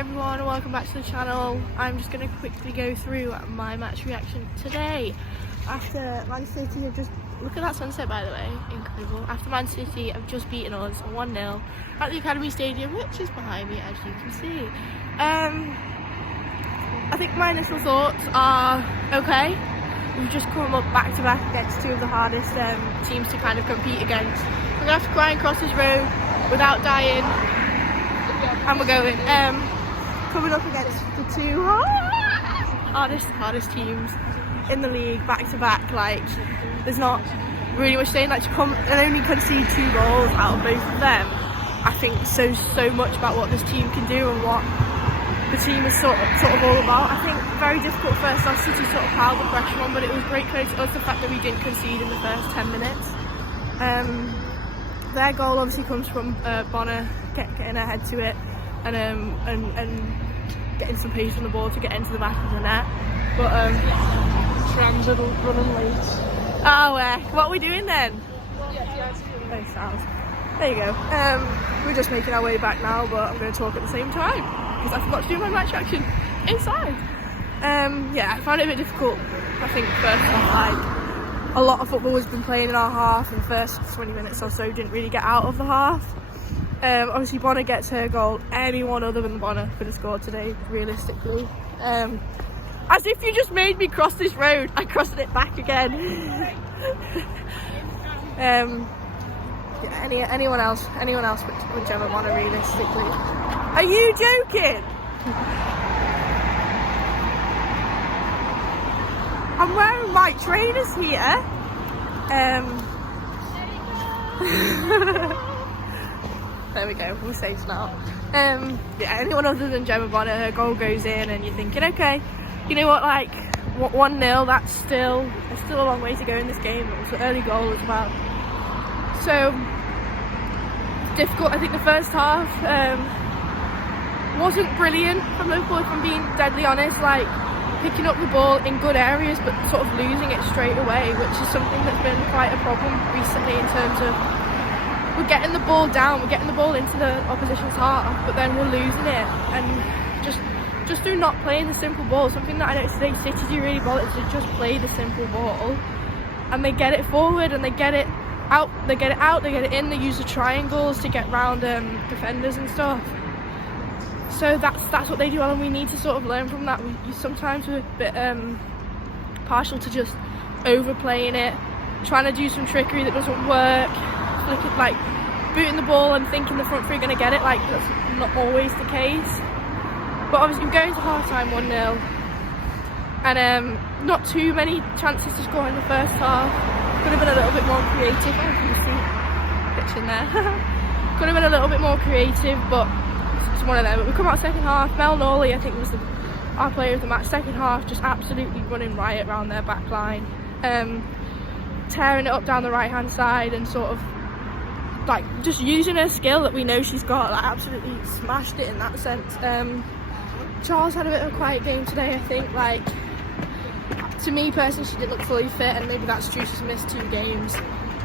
everyone and welcome back to the channel. I'm just going to quickly go through my match reaction today after Man City have just, look at that sunset by the way, incredible. After Man City have just beaten us 1-0 at the Academy Stadium, which is behind me as you can see. I think my initial thoughts are okay. We've just come up back to back against two of the hardest teams to kind of compete against. We're going to have to try and cross this road without dying, and we're going. Coming up against the two hardest teams in the league back to back. Like, there's not really much saying. Like, to come and only concede 2 goals out of both of them, I think so much about what this team can do and what the team is sort of all about. I think very difficult first half. City sort of piled the pressure on, but it was great credit to us the fact that we didn't concede in the first 10 minutes. Their goal obviously comes from Bonner getting ahead to it and getting some pace on the ball to get into the back of the net. But Trams are running late. Oh, what are we doing then? Oh, sound. There you go. We're just making our way back now, but I'm going to talk at the same time because I forgot to do my match reaction inside. Yeah, I found it a bit difficult. I think first half, like, a lot of football has been playing in our half, and the first 20 minutes or so didn't really get out of the half. Obviously Bonner gets her goal. Anyone other than Bonner could have scored today, realistically. As if you just made me cross this road, I crossed it back again. Yeah, anyone else would Gemma Bonner, realistically. Are you joking? I'm wearing white trainers here. There we go, we're safe now. Yeah, anyone other than Gemma Bonner, her goal goes in and you're thinking, okay, you know what, like 1-0, there's still a long way to go in this game. It was an early goal as well. So difficult. I think the first half wasn't brilliant from Liverpool, if I'm being deadly honest. Like, picking up the ball in good areas but sort of losing it straight away, which is something that's been quite a problem recently in terms of we're getting the ball down, we're getting the ball into the opposition's half, but then we're losing it, and just through not playing the simple ball, something that I know today City do really well is to just play the simple ball, and they get it forward and they get it out, they get it in, they use the triangles to get round defenders and stuff. So that's what they do well, and we need to sort of learn from that. Sometimes we're a bit partial to just overplaying it, trying to do some trickery that doesn't work. Look at, like, booting the ball and thinking the front three are going to get it. Like, that's not always the case. But obviously we're going to half-time 1-0, and not too many chances to score in the first half. Could have been a little bit more creative. Oh, you can see pitch in there. Could have been a little bit more creative, but it's one of them. But we come out second half. Mel Norley, I think, was our player of the match. Second half, just absolutely running riot around their back line, tearing it up down the right hand side and sort of like just using her skill that we know she's got. Like, absolutely smashed it in that sense. Charles had a bit of a quiet game today, I think. Like, to me personally, she didn't look fully fit, and maybe that's true. She's missed 2 games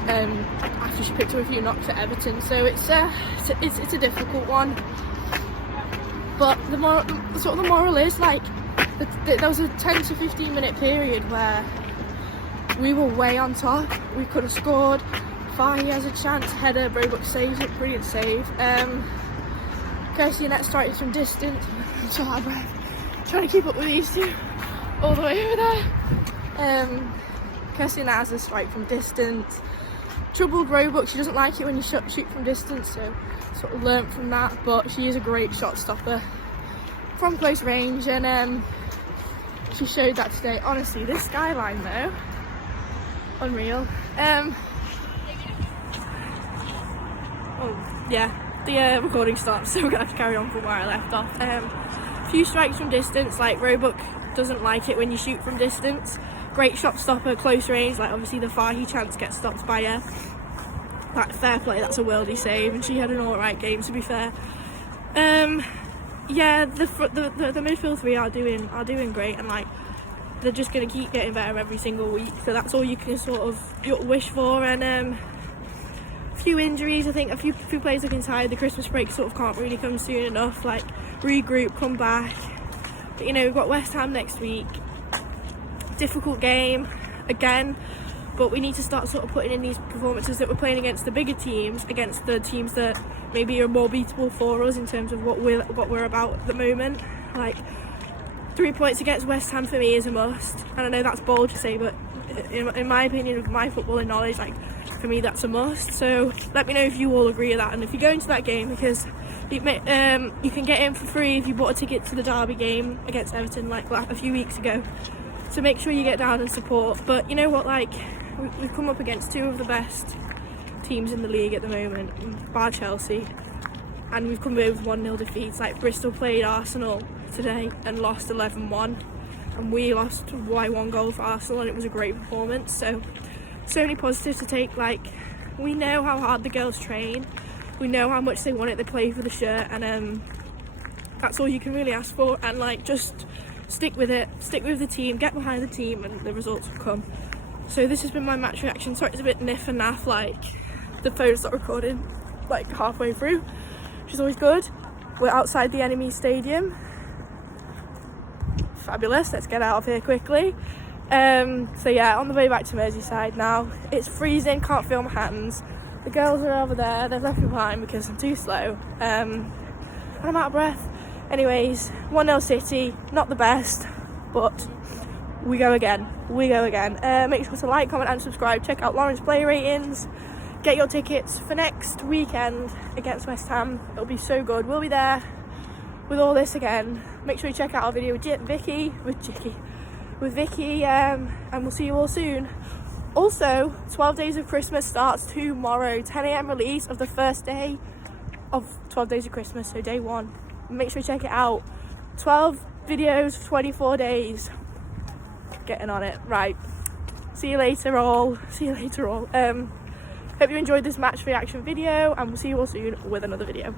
after she picked up a few knocks at Everton, so it's a difficult one. But the moral is, like, there was a 10 to 15 minute period where we were way on top. We could have scored. Fahy has a chance, header, Roebuck saves it, brilliant save. Kirsty Annette strikes from distance. I'm so hard trying to keep up with these two all the way over there. Kirsty Annette has a strike from distance. Troubled Roebuck, she doesn't like it when you shoot from distance, so sort of learnt from that, but she is a great shot stopper from close range, and she showed that today. Honestly, this skyline though, unreal. Oh yeah, the recording stopped, so we're gonna have to carry on from where I left off. Few strikes from distance. Like, Roebuck doesn't like it when you shoot from distance. Great shot stopper, close range. Like, obviously the Fahy chance gets stopped by her. Like, fair play, that's a worldie save, and she had an alright game, to be fair. Yeah, the midfield 3 are doing great, and like, they're just going to keep getting better every single week, so that's all you can sort of wish for. And few injuries. I think a few players looking tired. The Christmas break sort of can't really come soon enough. Like, regroup, come back. But, you know, we've got West Ham next week. Difficult game again, but we need to start sort of putting in these performances that we're playing against the bigger teams, against the teams that maybe are more beatable for us in terms of what we're about at the moment. Like, 3 points against West Ham for me is a must, and I know that's bold to say, but in my opinion, with my footballing knowledge, like, for me that's a must. So let me know if you all agree with that, and if you go into that game, because you can get in for free if you bought a ticket to the Derby game against Everton like a few weeks ago. So make sure you get down and support. But you know what, like, we've come up against two of the best teams in the league at the moment, bar Chelsea, and we've come away with 1-0 defeats. Like, Bristol played Arsenal today and lost 11-1, and we lost by 1 goal for Arsenal, and it was a great performance. So many positives to take. Like, we know how hard the girls train, we know how much they want it, they play for the shirt, and that's all you can really ask for. And like, just stick with it, stick with the team, get behind the team, and the results will come. So this has been my match reaction. Sorry it's a bit niff and naff, like the phone's not recording like halfway through, which is always good. We're outside the enemy stadium. Fabulous, let's get out of here quickly. So yeah, on the way back to Merseyside now. It's freezing, can't feel my hands. The girls are over there, they've left me behind because I'm too slow, and I'm out of breath. Anyways, 1-0 City, not the best, but we go again. Make sure to like, comment and subscribe. Check out Lauren's play ratings. Get your tickets for next weekend against West Ham. It'll be so good. We'll be there with all this again. Make sure you check out our video with Vicky, and we'll see you all soon. Also, 12 Days of Christmas starts tomorrow. 10 AM release of the first day of 12 Days of Christmas, so day 1. Make sure you check it out. 12 videos for 24 days. Getting on it. Right. See you later all. Hope you enjoyed this match reaction video, and we'll see you all soon with another video.